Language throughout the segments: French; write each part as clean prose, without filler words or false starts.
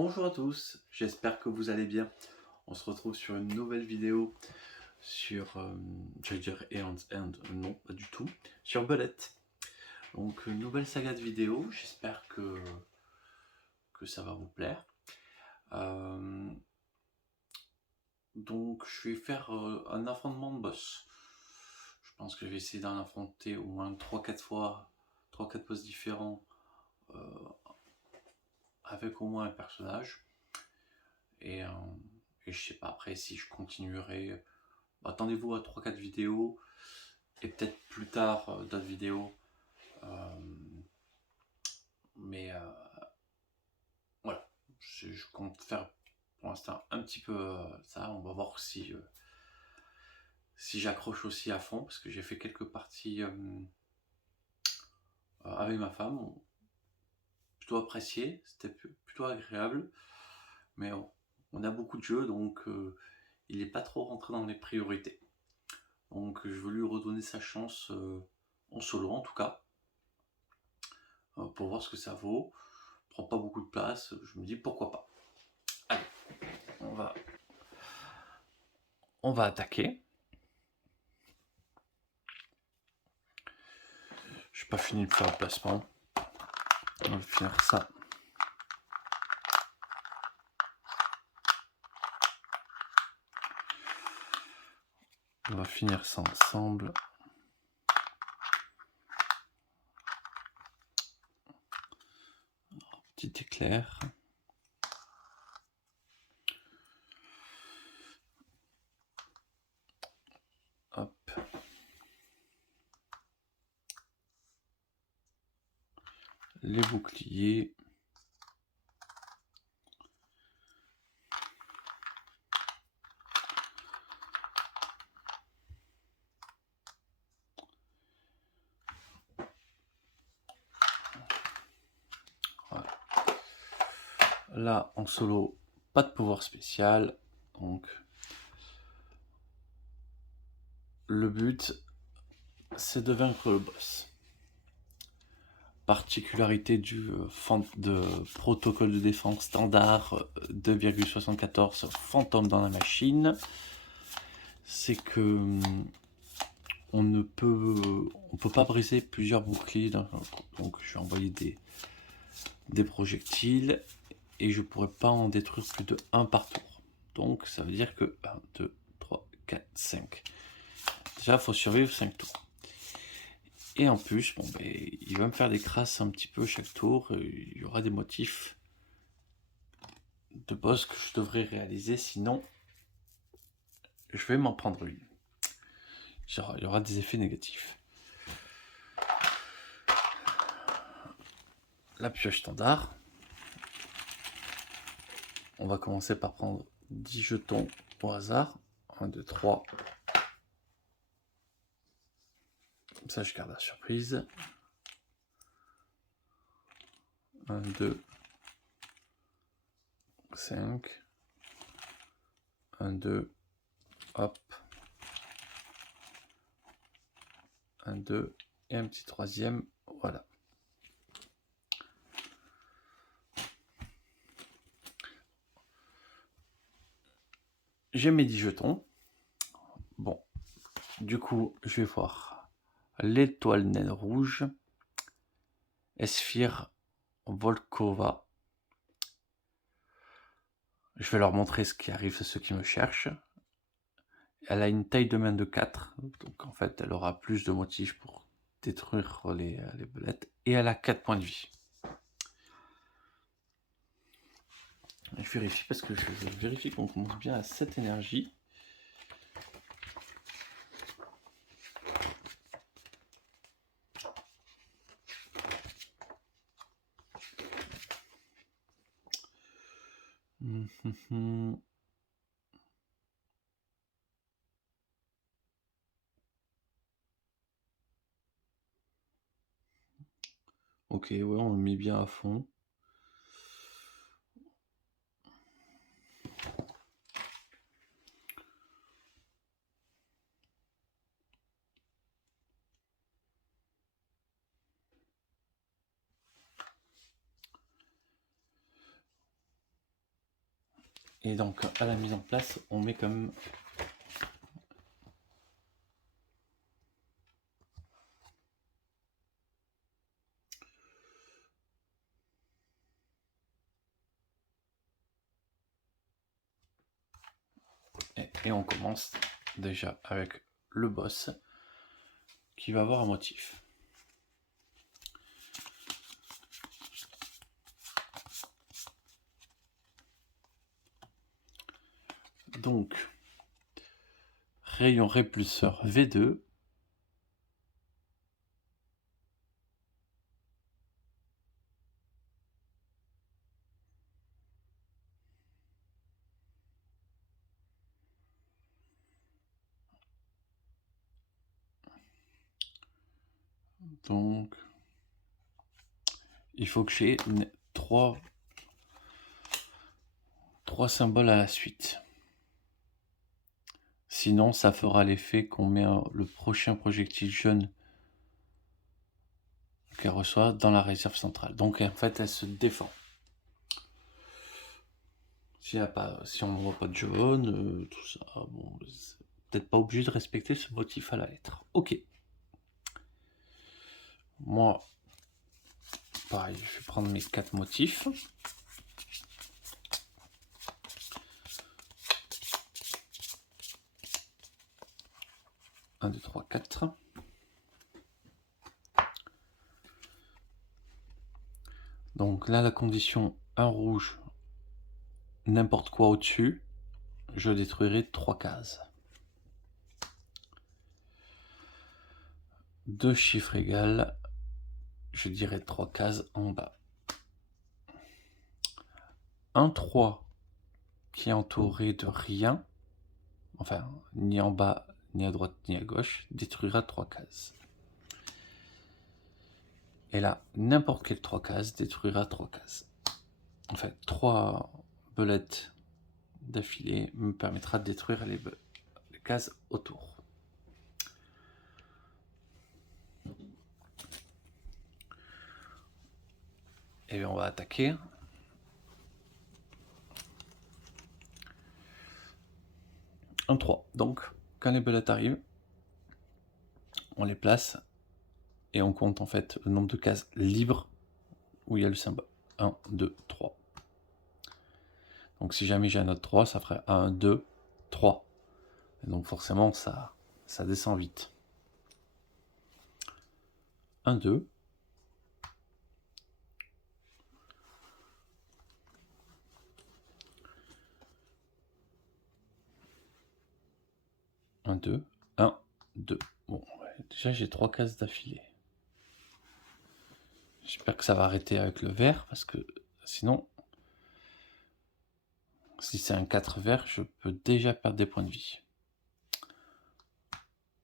Bonjour à tous, j'espère que vous allez bien. On se retrouve sur une nouvelle vidéo sur, j'allais dire non, pas du tout, sur Belette. Donc, une nouvelle saga de vidéos, j'espère que ça va vous plaire. Donc, je vais faire un affrontement de boss. Je pense que je vais essayer d'en affronter au moins 3-4 fois, 3-4 boss différents, avec au moins un personnage. Et je sais pas après si je continuerai. Attendez-vous à 3-4 vidéos et peut-être plus tard d'autres vidéos. Mais voilà, je compte faire pour l'instant un petit peu ça. On va voir si j'accroche aussi à fond parce que j'ai fait quelques parties avec ma femme. Plutôt apprécié, c'était plutôt agréable. Mais on a beaucoup de jeux donc il n'est pas trop rentré dans mes priorités. Donc je veux lui redonner sa chance en solo en tout cas, pour voir ce que ça vaut. Prend pas beaucoup de place, je me dis pourquoi pas. Allez, on va attaquer. Je n'ai pas fini de faire le placement. On va finir ça. On va finir ça ensemble. Petit éclair. Hop. Les boucliers. Voilà. Là, en solo, pas de pouvoir spécial. Donc, le but, c'est de vaincre le boss. Particularité du protocole de défense standard 2,74 fantôme dans la machine, c'est que on peut pas briser plusieurs boucliers. Donc je vais envoyer des projectiles et je pourrais pas en détruire plus de 1 par tour. Donc ça veut dire que 1, 2, 3, 4, 5. Déjà il faut survivre 5 tours. Et en plus, il va me faire des crasses un petit peu chaque tour. Il y aura des motifs de boss que je devrais réaliser, sinon je vais m'en prendre une. Il y aura des effets négatifs. La pioche standard. On va commencer par prendre 10 jetons au hasard. 1, 2, 3. Comme ça, je garde la surprise. 1, 2, 5. 1, 2, hop. 1, 2, et un petit troisième. Voilà. J'ai mes 10 jetons. Bon. Du coup, je vais voir l'étoile naine rouge. Esphire Volkova. Je vais leur montrer ce qui arrive à ceux qui me cherchent. Elle a une taille de main de 4, donc en fait elle aura plus de motifs pour détruire les belettes. Et elle a 4 points de vie. Je vérifie parce que je vérifie qu'on commence bien à 7 énergies. Ok, ouais, on le met bien à fond. Et donc à la mise en place, on met quand même et on commence déjà avec le boss qui va avoir un motif. Donc rayon répulseur V2. Donc il faut que j'ai trois symboles à la suite. Sinon, ça fera l'effet qu'on met le prochain projectile jaune qu'elle reçoit dans la réserve centrale. Donc en fait, elle se défend. Si on ne voit pas de jaune, tout ça, bon, peut-être pas obligé de respecter ce motif à la lettre. Ok. Moi, pareil, je vais prendre mes 4 motifs. Un, 2, 3, 4. Donc là, la condition, un rouge, n'importe quoi au-dessus, je détruirai 3 cases. 2 chiffres égales, je dirais 3 cases en bas. Un 3 qui est entouré de rien, enfin, ni en bas, ni à droite, ni à gauche, détruira 3 cases. Et là, n'importe quelle 3 cases détruira 3 cases. En fait, 3 belettes d'affilée me permettra de détruire les cases autour. Et bien on va attaquer. Un 3. Donc, quand les belettes arrivent, on les place et on compte en fait le nombre de cases libres où il y a le symbole. 1, 2, 3. Donc si jamais j'ai un autre 3, ça ferait 1, 2, 3. Et donc forcément, ça descend vite. 1, 2. 1, 2, 1, 2. Bon, ouais, déjà j'ai 3 cases d'affilée. J'espère que ça va arrêter avec le vert, parce que sinon, si c'est un 4 vert, je peux déjà perdre des points de vie.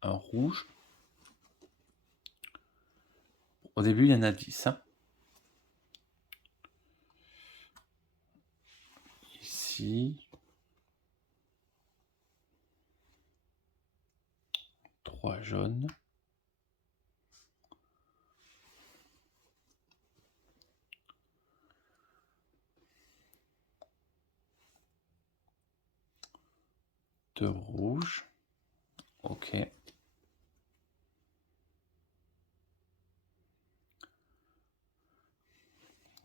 Un rouge. Au début, il y en a 10. Hein. Ici. 3 jaunes. Deux rouges. Ok.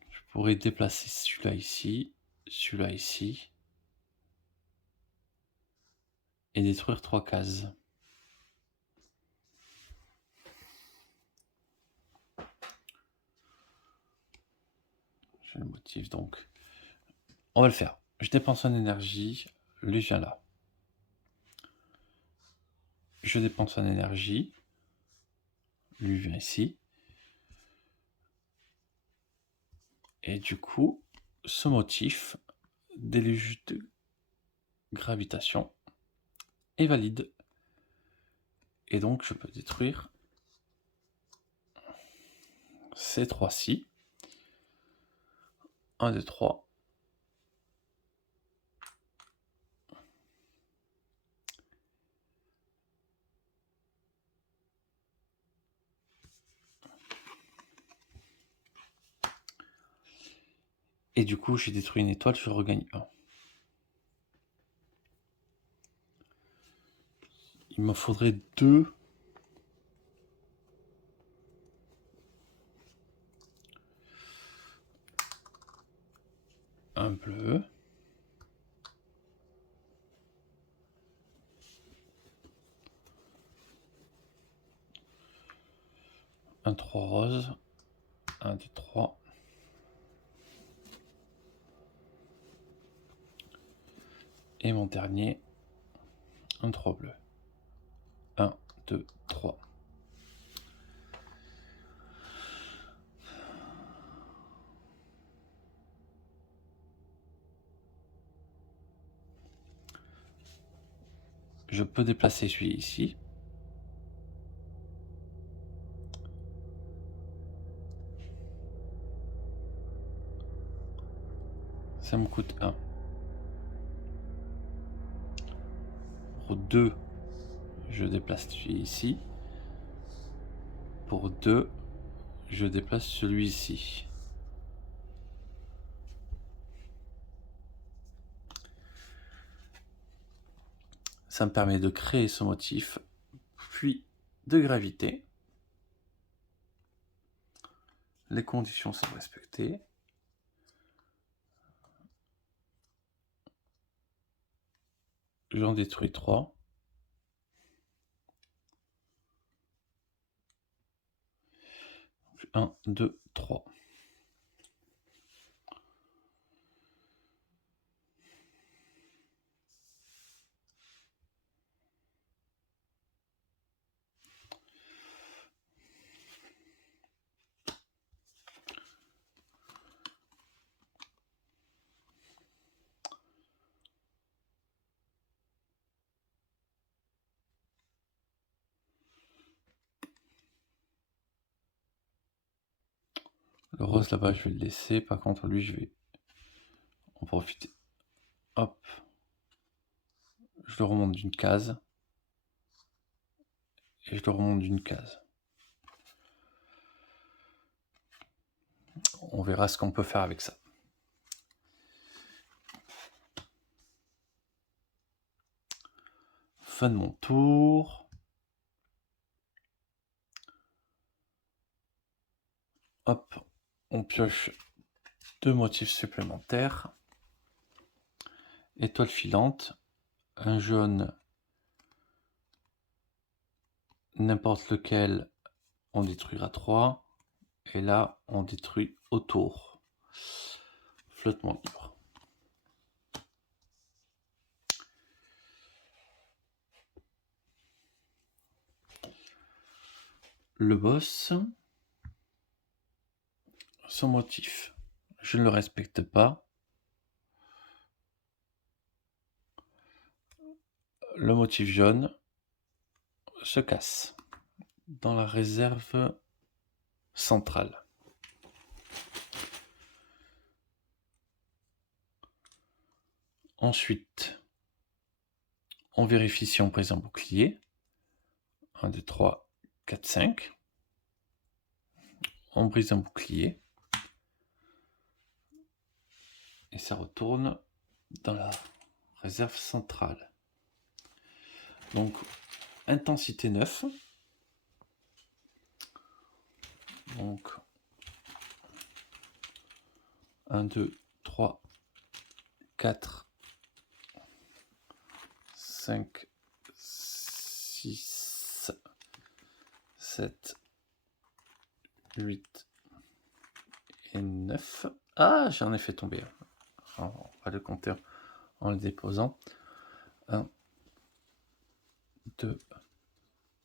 Je pourrais déplacer celui-là ici, celui-là ici. Et détruire 3 cases. J'ai le motif donc. On va le faire. Je dépense en énergie. Lui vient là. Je dépense en énergie. Lui vient ici. Et du coup, ce motif, déluge de gravitation, est valide. Et donc, je peux détruire ces 3-ci. 1, 2, 3. Et du coup, j'ai détruit une étoile, je regagne 1. Il me faudrait 2. Un bleu. Un 3 rose. 1, 2, 3. Et mon dernier, un 3 bleu. 1, 2, 3. Je peux déplacer celui ici. Ça me coûte 1. Pour 2, je déplace celui ici. Pour 2, je déplace celui-ci. Ça me permet de créer ce motif, puis de gravité. Les conditions sont respectées. J'en détruis 3. Un, 2, 3. Le rose là-bas, je vais le laisser. Par contre, lui, je vais en profiter. Hop. Je le remonte d'une case. Et je le remonte d'une case. On verra ce qu'on peut faire avec ça. Fin de mon tour. Hop, on pioche 2 motifs supplémentaires. Étoile filante, un jaune, n'importe lequel, on détruira 3. Et là, on détruit autour. Flottement libre. Le boss, son motif, je ne le respecte pas. Le motif jaune se casse dans la réserve centrale. Ensuite, on vérifie si on brise un bouclier. 1, 2, 3, 4, 5. On brise un bouclier. Et ça retourne dans la réserve centrale. Donc, intensité 9. Donc, 1, 2, 3, 4, 5, 6, 7, 8 et 9. Ah, j'en ai fait tomber. On va le compter en le déposant. 1, 2,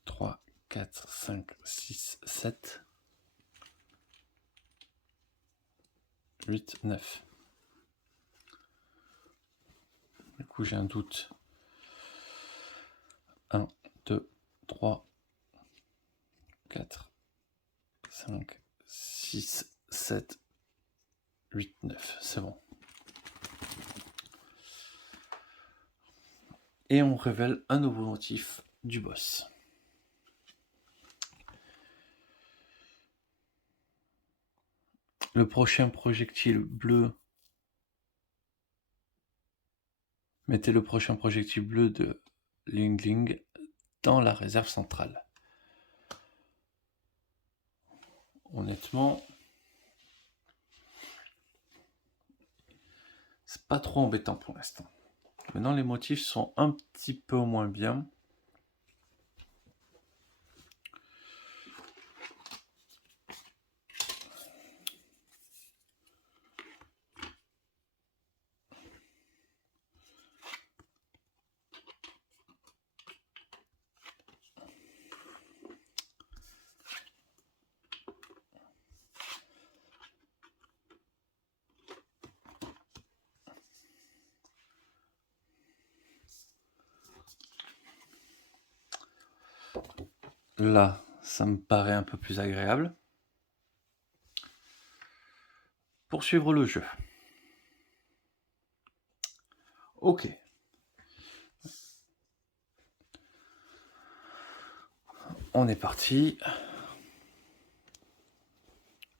3, 4, 5, 6, 7, 8, 9. Du coup, j'ai un doute. 1, 2, 3, 4, 5, 6, 7, 8, 9. C'est bon. Et on révèle un nouveau motif du boss. Le prochain projectile bleu. Mettez le prochain projectile bleu de Ling Ling dans la réserve centrale. Honnêtement, c'est pas trop embêtant pour l'instant. Maintenant, les motifs sont un petit peu moins bien. Là, ça me paraît un peu plus agréable. Poursuivre le jeu. Ok. On est parti.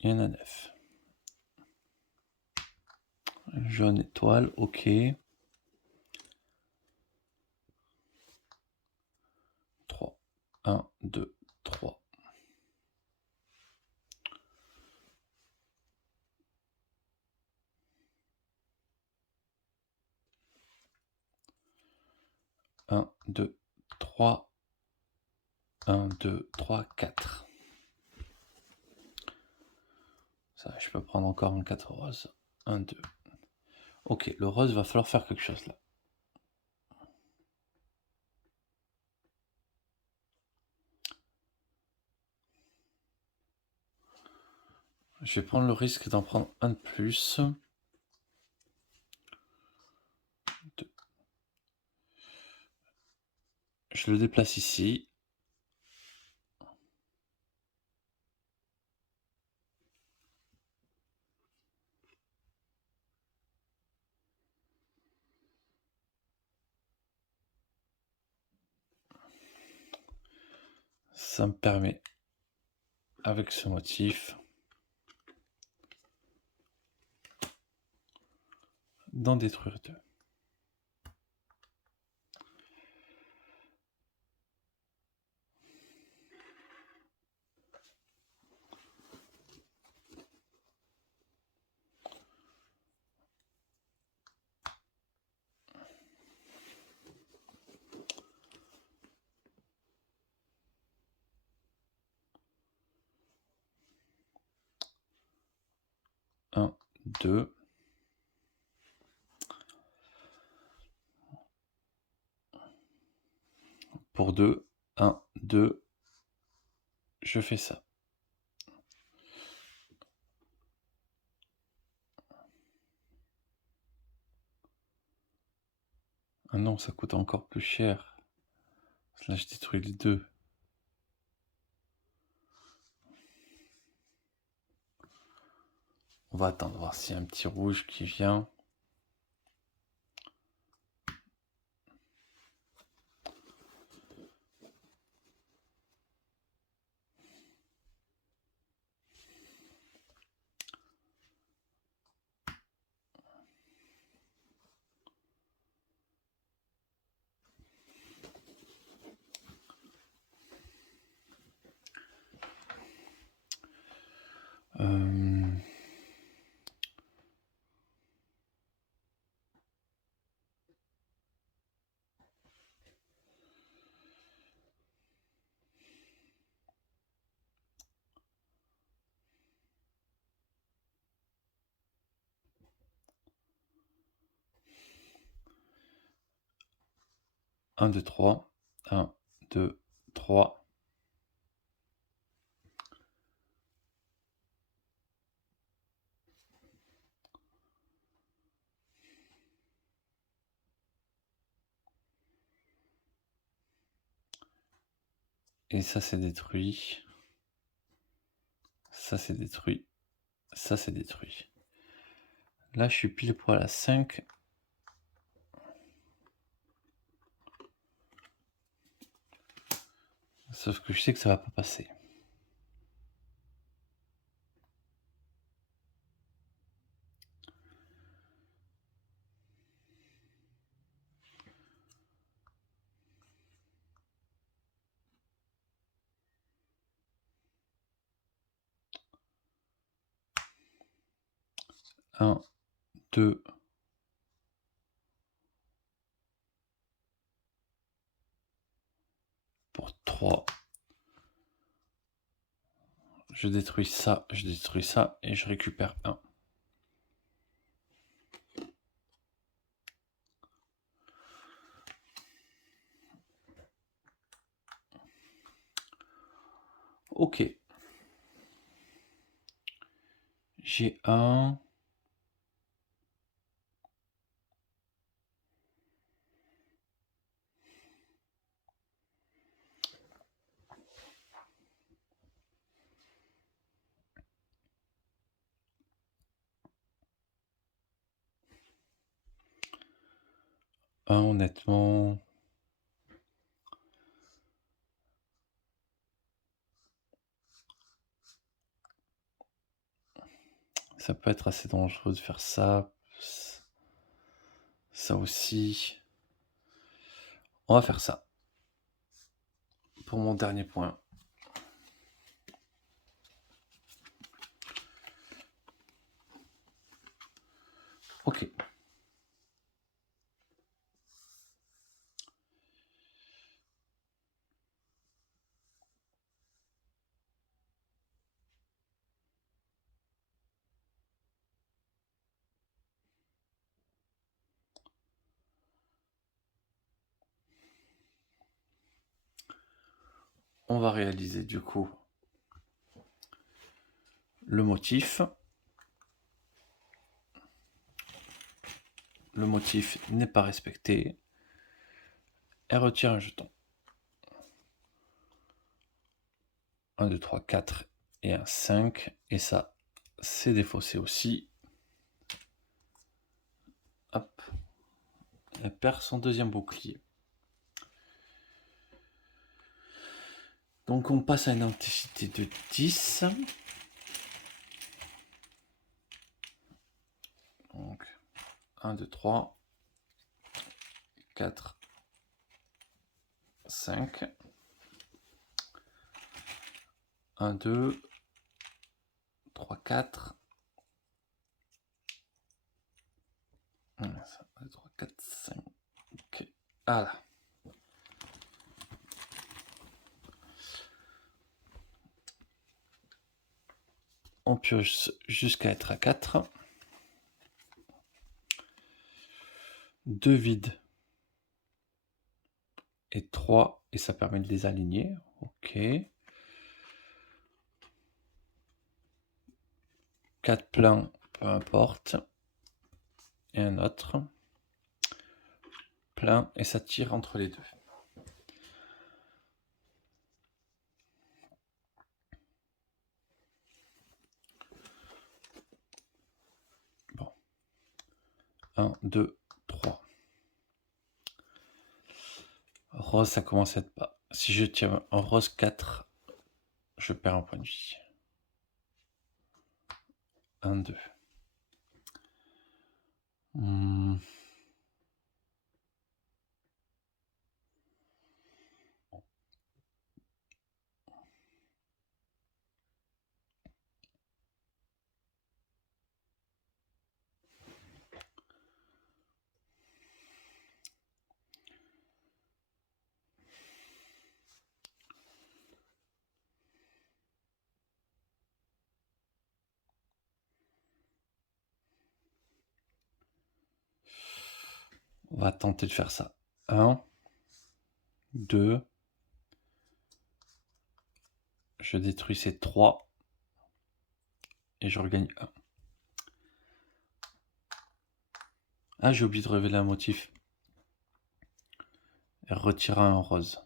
Il y en a 9. Jaune étoile, ok. 3. 1, 2, 3. Un, 2, 3. 1, 2, 3, 4. Ça, je peux prendre encore un 4 rose. 1, 2. Ok, le rose va falloir faire quelque chose là. Je vais prendre le risque d'en prendre un de plus. 2. Je le déplace ici. Ça me permet, avec ce motif, d'en détruire 2. Un, 2. Pour 2. 1, 2. Je fais ça. Ah non, ça coûte encore plus cher. Là, je détruis les 2. On va attendre, voir s'il y a un petit rouge qui vient. Euh... 1, 2, 3. 1, 2, 3. Et ça, c'est détruit. Ça, c'est détruit. Ça, c'est détruit. Là, je suis pile poil à 5. Sauf que je sais que ça va pas passer. 1, 2, pour 3. Je détruis ça et je récupère 1. Ok. J'ai 1. Honnêtement, ça peut être assez dangereux de faire ça. Ça aussi. On va faire ça. Pour mon dernier point. Ok. On va réaliser du coup le motif. Le motif n'est pas respecté. Elle retire un jeton. 1, 2, 3, 4 et un 5. Et ça, c'est défaussé aussi. Hop. Elle perd son deuxième bouclier. Donc on passe à une intensité de 10. Donc 1, 2, 3, 4, 5. 1, 2, 3, 4. 1, 2, 3, 4, 5. Voilà. On pioche jusqu'à être à 4. 2 vides et 3, et ça permet de les aligner. Ok. 4 pleins, peu importe. Et un autre. Plein, et ça tire entre les deux. Bon. 1, 2, 3. Rose, ça commence à être pas. Si je tire en rose 4, je perds un point de vie. 1, 2. On va tenter de faire ça. 1, 2. Je détruis ces 3. Et je regagne 1. Ah, j'ai oublié de révéler un motif. Elle retire un rose.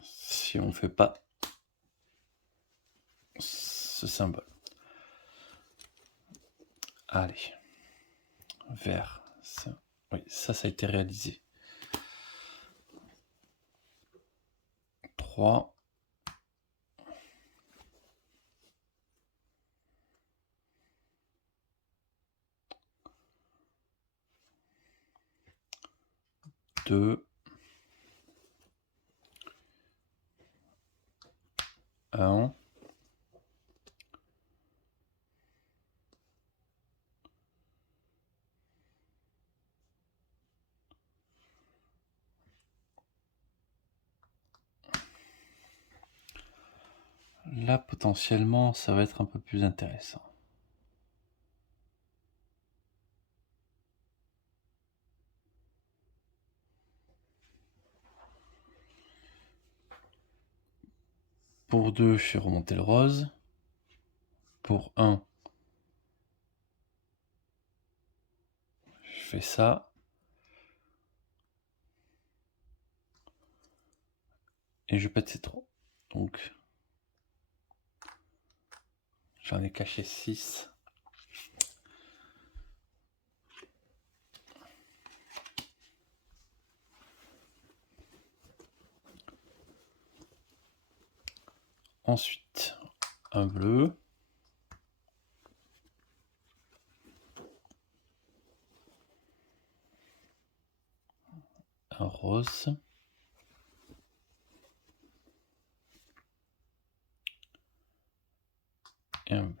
Si on ne fait pas ce symbole. Allez. Vert. Ça. Oui, ça a été réalisé. 3. 2. 1. Là, potentiellement, ça va être un peu plus intéressant. Pour 2, je fais remonter le rose. Pour 1, je fais ça. Et je pète ces 3. Donc, j'en ai caché 6. Ensuite, un bleu. Un rose. Et un bleu.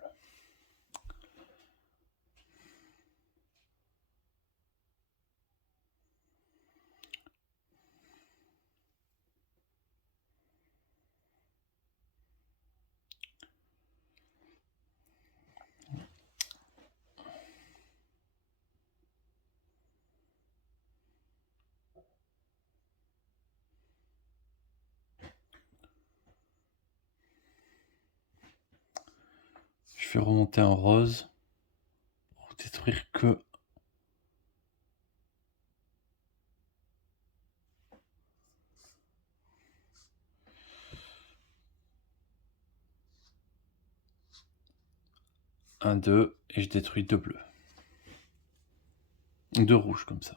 Je fais remonter un rose pour détruire que un 2 et je détruis 2 bleus. 2 rouges comme ça.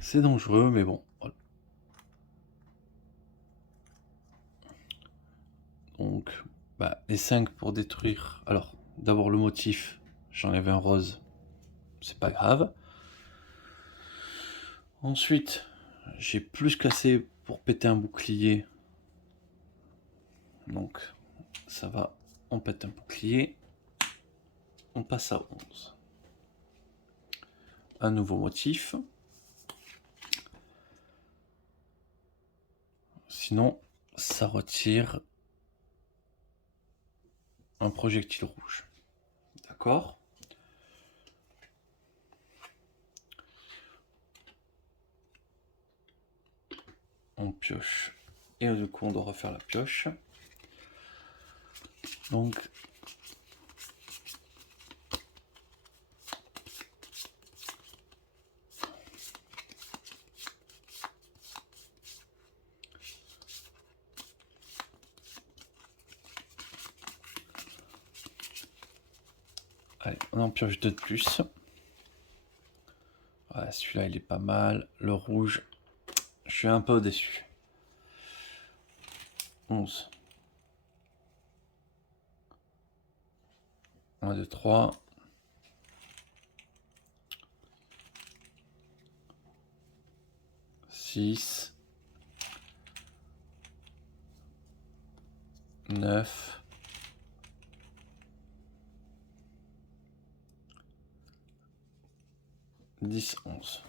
C'est dangereux, mais bon. Voilà. Donc, les 5 pour détruire. Alors, d'abord le motif, j'enlève un rose, c'est pas grave. Ensuite, j'ai plus qu'assez pour péter un bouclier. Donc, ça va, on pète un bouclier. On passe à 11. Un nouveau motif. Sinon, ça retire un projectile rouge. D'accord ? On pioche. Et du coup, on doit refaire la pioche. Donc, allez, on en pioche 2 de plus. Voilà, celui-là, il est pas mal. Le rouge, je suis un peu déçu. 11. 1, 2, 3. 6. 9. 10, 11.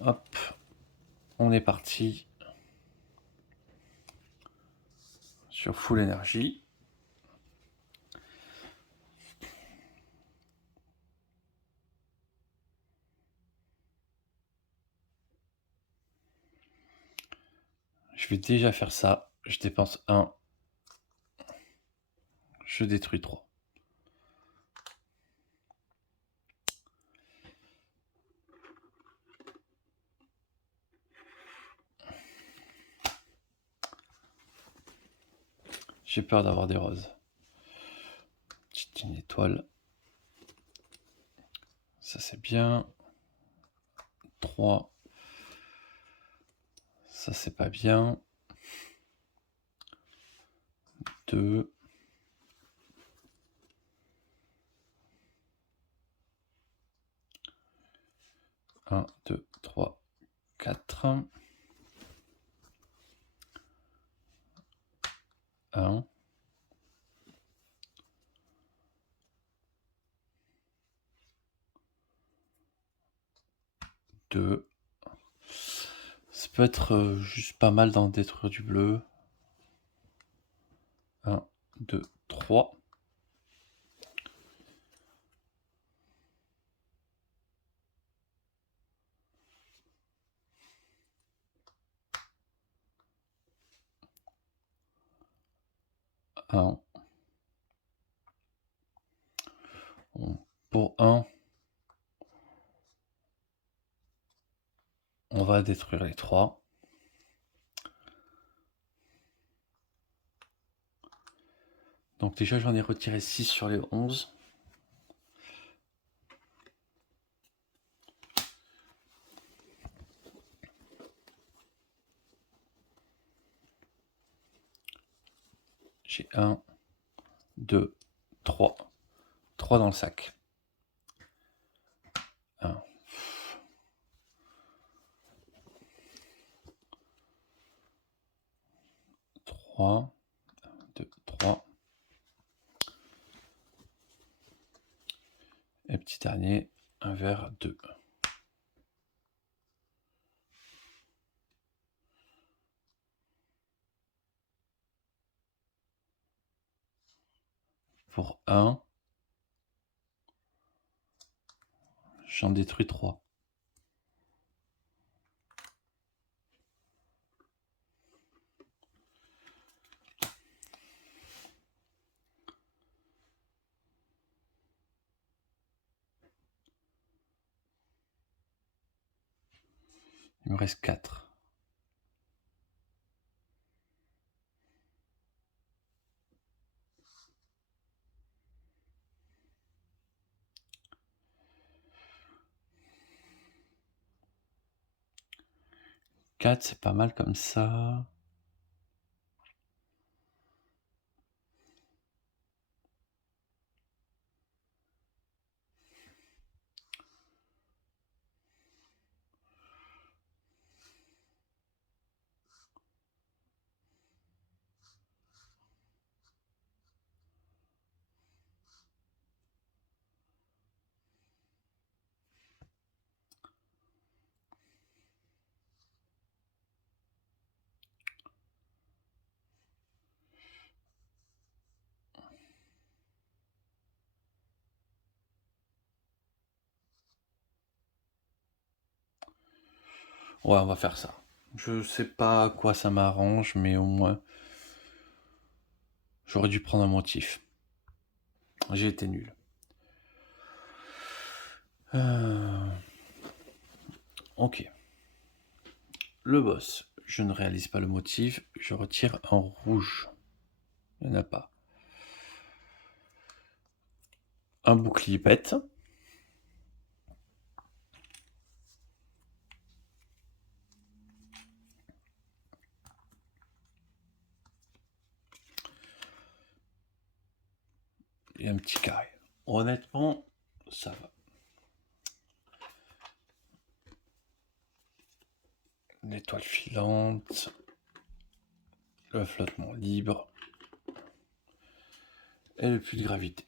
Hop, on est parti sur full énergie. Je vais déjà faire ça. Je dépense 1. Je détruis 3. J'ai peur d'avoir des roses. Petite une étoile. Ça c'est bien. 3. Ça c'est pas bien. 2. 1, 2, 3, 4. 1. 2. Ça peut être juste pas mal d'en détruire du bleu. 1, 2, 3. Un. Bon, pour 1, on va détruire les 3. Donc déjà, j'en ai retiré 6 sur les 11. J'ai 1, 2, 3. 3 dans le sac. 1. 3. 2, 3. Et petit dernier, un vert 2. Pour 1, j'en détruis 3. Il me reste 4. C'est pas mal comme ça. Ouais, on va faire ça. Je sais pas à quoi ça m'arrange, mais au moins, j'aurais dû prendre un motif. J'ai été nul. Ok. Le boss, je ne réalise pas le motif, je retire un rouge. Il n'y en a pas. Un bouclier pète. Et un petit carré. Honnêtement, ça va. L'étoile filante. Le flottement libre. Et le puits de gravité.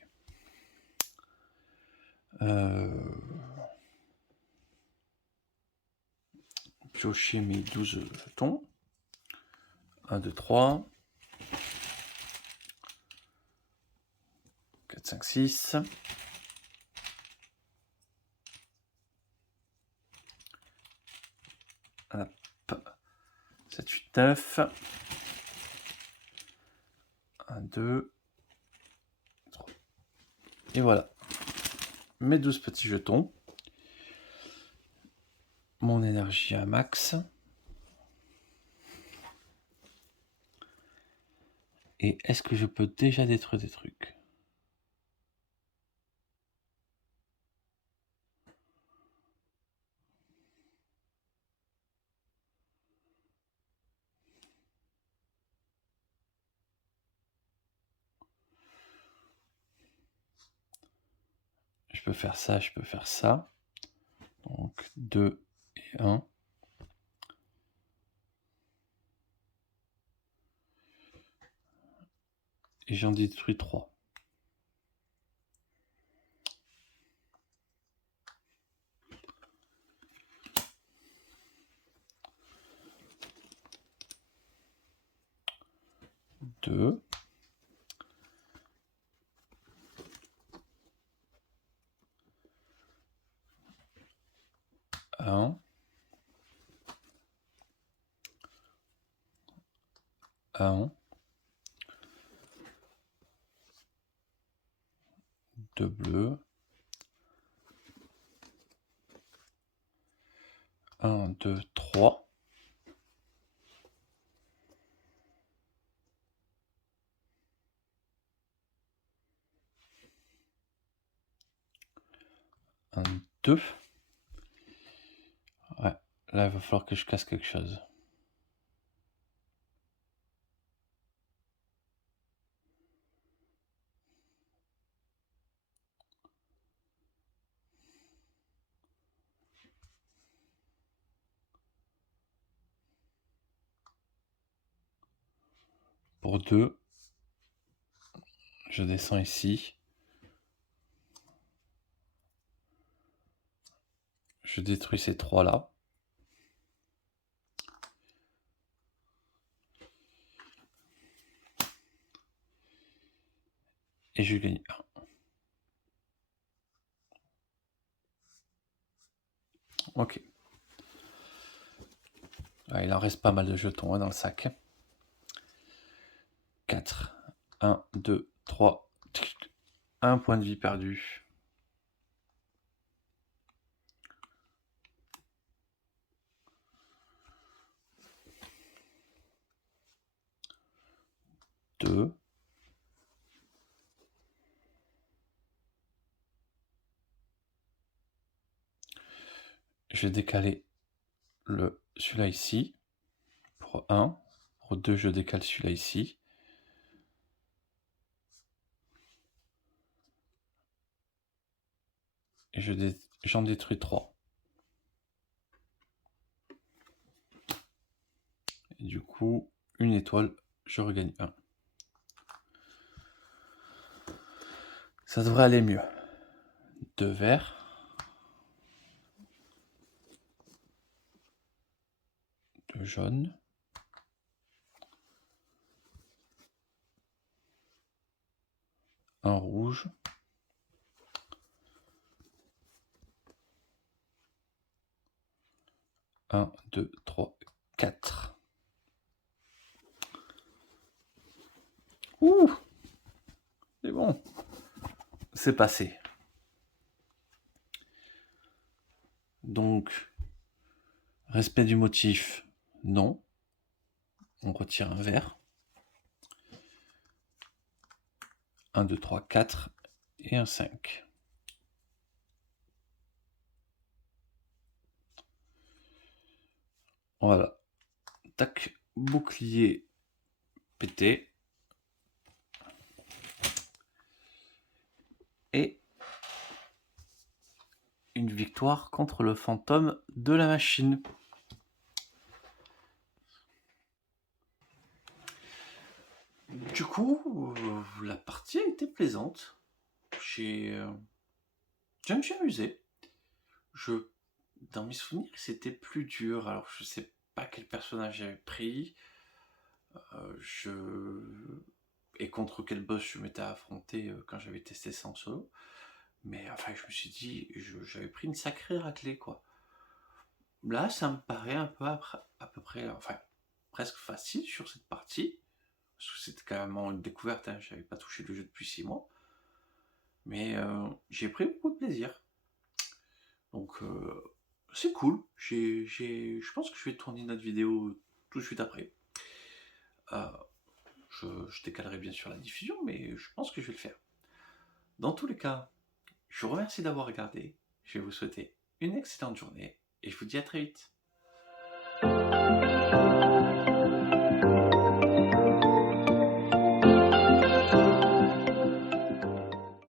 Piocher mes 12 jetons. 1, 2, 3. 4, 5, 6. 7, 8, 9. 1, 2, 3. Et voilà. Mes 12 petits jetons. Mon énergie à max. Et est-ce que je peux déjà détruire des trucs? Je peux faire ça, je peux faire ça. Donc 2 et 1. Et j'en détruis 3. 2. 1. 1. 2 bleus. 1, 2, 3. Un, 2. Ouais, là il va falloir que je casse quelque chose. Pour 2, je descends ici. Je détruis ces 3 là. Et je gagne 1. Ok. Ouais, il en reste pas mal de jetons dans le sac. 4. 1, 2, 3. 1 point de vie perdu. Deux. Je vais décaler celui-là ici. Pour 1. Pour 2, je décale celui-là ici. Et j'en détruis 3. Et du coup, une étoile, je regagne 1. Ça devrait aller mieux. 2 verts. 2 jaunes. 1 rouge. 1, 2, 3, 4. Ouh! C'est bon. C'est passé. Donc, respect du motif, non. On retire un vert. 1, 2, 3, 4 et un 5. Voilà. Tac, bouclier pété. Et une victoire contre le fantôme de la machine. Du coup, la partie a été plaisante. Je me suis amusé. Dans mes souvenirs, c'était plus dur. Alors, je sais pas quel personnage j'avais pris. Et contre quel boss je m'étais affronté quand j'avais testé ça en solo. Mais enfin, je me suis dit, j'avais pris une sacrée raclée, quoi. Là, ça me paraît un peu à peu près, enfin, presque facile sur cette partie. Parce que c'était carrément une découverte, hein. J'avais pas touché le jeu depuis 6 mois. Mais j'ai pris beaucoup de plaisir. Donc, c'est cool. Je pense que je vais tourner notre vidéo tout de suite après. Je décalerai bien sûr la diffusion, mais je pense que je vais le faire. Dans tous les cas, je vous remercie d'avoir regardé. Je vais vous souhaiter une excellente journée et je vous dis à très vite.